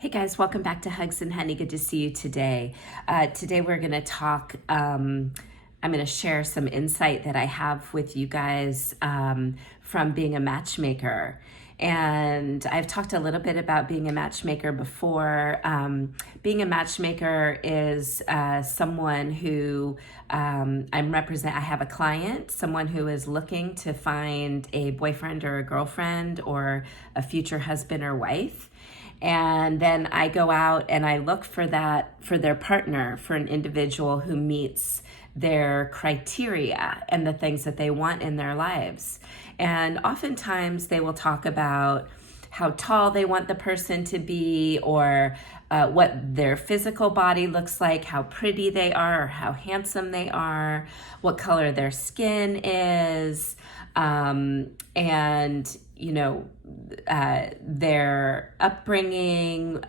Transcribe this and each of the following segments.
Hey guys, welcome back to Hugs and Honey. Good to see you today. Today we're going to talk, I'm going to share some insight that I have with you guys from being a matchmaker. And I've talked a little bit about being a matchmaker before. Being a matchmaker is someone who I have a client, someone who is looking to find a boyfriend or a girlfriend or a future husband or wife. And then I go out and I look for their partner, for an individual who meets their criteria and the things that they want in their lives. And oftentimes they will talk about how tall they want the person to be, or what their physical body looks like, how pretty they are, or how handsome they are, what color their skin is, and their upbringing,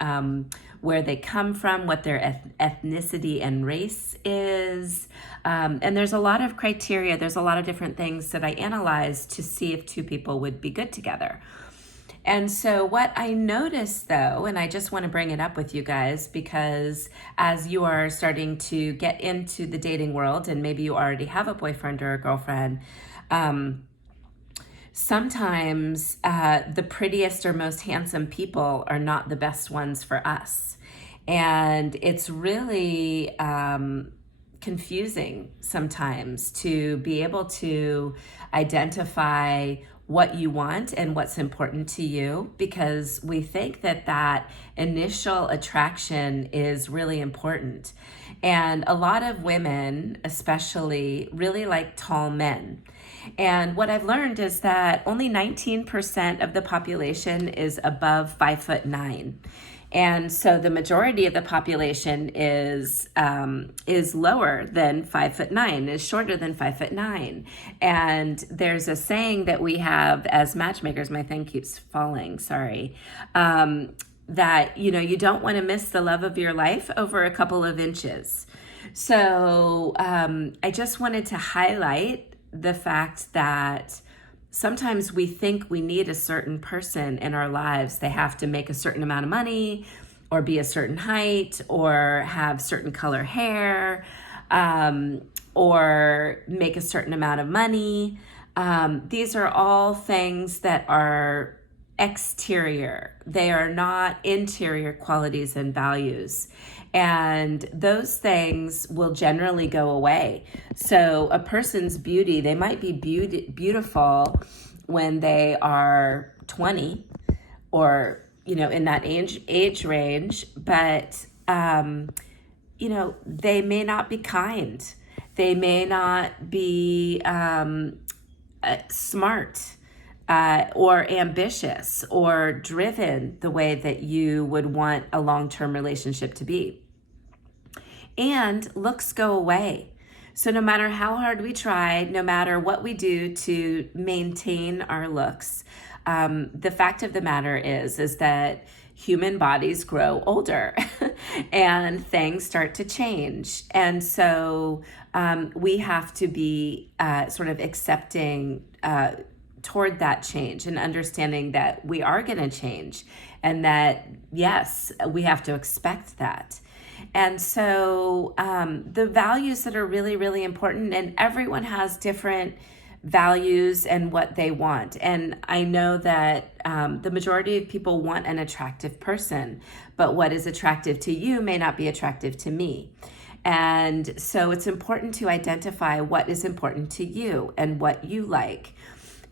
where they come from, what their ethnicity and race is. And there's a lot of criteria. There's a lot of different things that I analyze to see if two people would be good together. And so what I noticed though, and I just want to bring it up with you guys, because as you are starting to get into the dating world and maybe you already have a boyfriend or a girlfriend, sometimes the prettiest or most handsome people are not the best ones for us. And it's really confusing sometimes to be able to identify what you want and what's important to you, because we think that initial attraction is really important. And a lot of women, especially, really like tall men. And what I've learned is that only 19% of the population is above 5'9". And so the majority of the population is lower than 5'9", is shorter than 5'9". And there's a saying that we have as matchmakers, my thing keeps falling, sorry, that, you don't want to miss the love of your life over a couple of inches. So I just wanted to highlight the fact that sometimes we think we need a certain person in our lives. They have to make a certain amount of money, or be a certain height, or have certain color hair, or make a certain amount of money. These are all things that are exterior. They are not interior qualities and values. And those things will generally go away. So a person's beauty, they might be beautiful when they are 20 or, in that age range, but, they may not be kind. They may not be smart. Or ambitious or driven the way that you would want a long-term relationship to be. And looks go away. So no matter how hard we try, no matter what we do to maintain our looks, the fact of the matter is that human bodies grow older and things start to change. And so we have to be sort of accepting toward that change, and understanding that we are going to change, and that, yes, we have to expect that. And so the values that are really, really important, and everyone has different values and what they want. And I know that the majority of people want an attractive person, but what is attractive to you may not be attractive to me. And so it's important to identify what is important to you and what you like.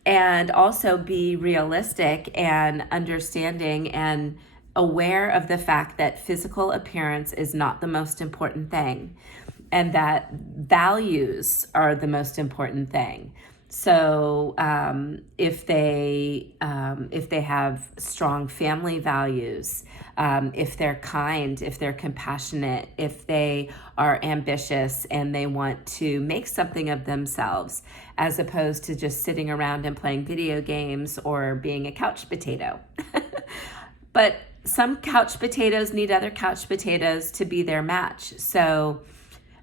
And also be realistic and understanding and aware of the fact that physical appearance is not the most important thing, and that values are the most important thing. So if they have strong family values, if they're kind, if they're compassionate, if they are ambitious and they want to make something of themselves, as opposed to just sitting around and playing video games or being a couch potato. But some couch potatoes need other couch potatoes to be their match. So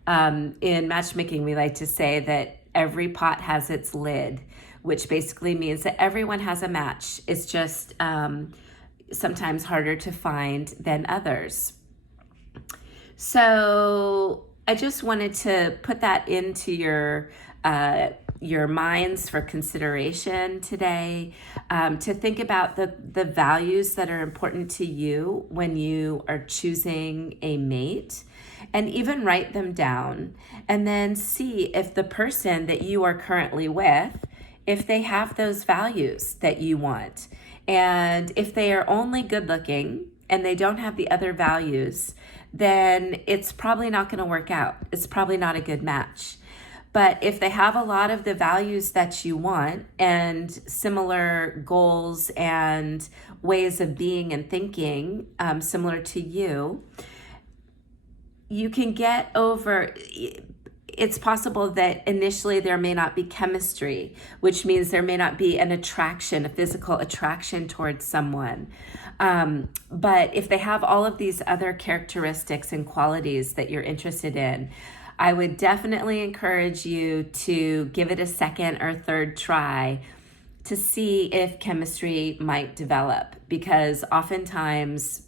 in matchmaking, we like to say that every pot has its lid, which basically means that everyone has a match. It's just sometimes harder to find than others. So I just wanted to put that into your minds for consideration today, to think about the values that are important to you when you are choosing a mate, and even write them down, and then see if the person that you are currently with, if they have those values that you want. And if they are only good looking and they don't have the other values, then it's probably not going to work out. It's probably not a good match. But if they have a lot of the values that you want and similar goals and ways of being and thinking similar to you, you can get over. It's possible that initially there may not be chemistry, which means there may not be an attraction, a physical attraction towards someone. But if they have all of these other characteristics and qualities that you're interested in, I would definitely encourage you to give it a second or third try to see if chemistry might develop, because oftentimes,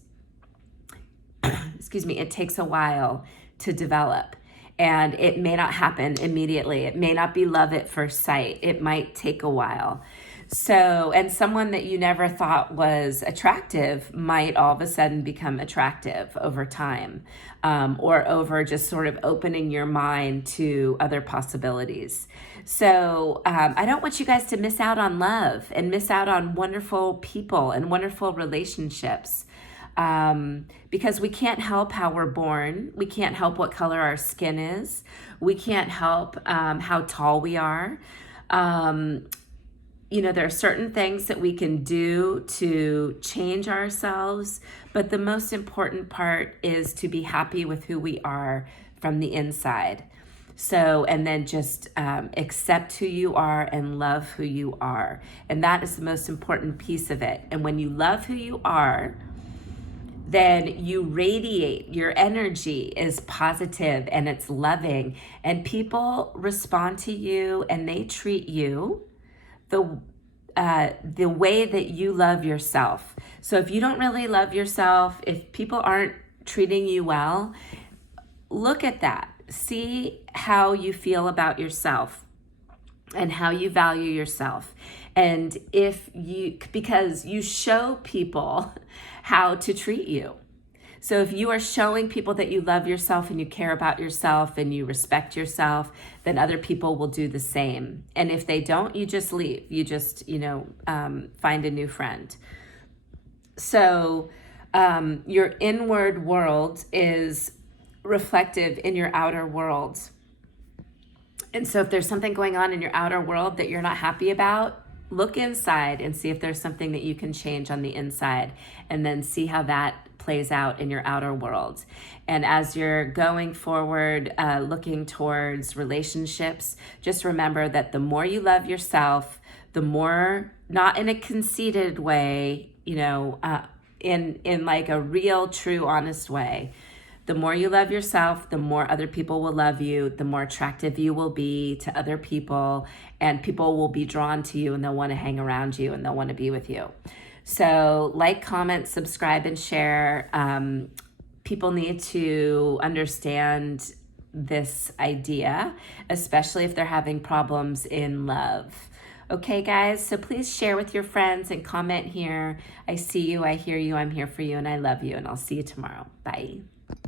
it takes a while to develop. And it may not happen immediately. It may not be love at first sight. It might take a while. So, and someone that you never thought was attractive might all of a sudden become attractive over time, or over just sort of opening your mind to other possibilities. So I don't want you guys to miss out on love and miss out on wonderful people and wonderful relationships. Because we can't help how we're born. We can't help what color our skin is. We can't help how tall we are. There are certain things that we can do to change ourselves, but the most important part is to be happy with who we are from the inside. So, and then just accept who you are and love who you are. And that is the most important piece of it. And when you love who you are, then you radiate. Your energy is positive and it's loving, and people respond to you and they treat you the way that you love yourself. So if you don't really love yourself, if people aren't treating you well, look at that. See how you feel about yourself and how you value yourself. And because you show people how to treat you. So if you are showing people that you love yourself and you care about yourself and you respect yourself, then other people will do the same. And if they don't, you just leave. You just, find a new friend. So your inward world is reflective in your outer world. And so if there's something going on in your outer world that you're not happy about, look inside and see if there's something that you can change on the inside, and then see how that plays out in your outer world. And as you're going forward, looking towards relationships, just remember that the more you love yourself, the more, not in a conceited way, in like a real, true, honest way. The more you love yourself, the more other people will love you, the more attractive you will be to other people, and people will be drawn to you and they'll want to hang around you and they'll want to be with you. So like, comment, subscribe, and share. People need to understand this idea, especially if they're having problems in love. Okay, guys, so please share with your friends and comment here. I see you, I hear you, I'm here for you, and I love you, and I'll see you tomorrow. Bye.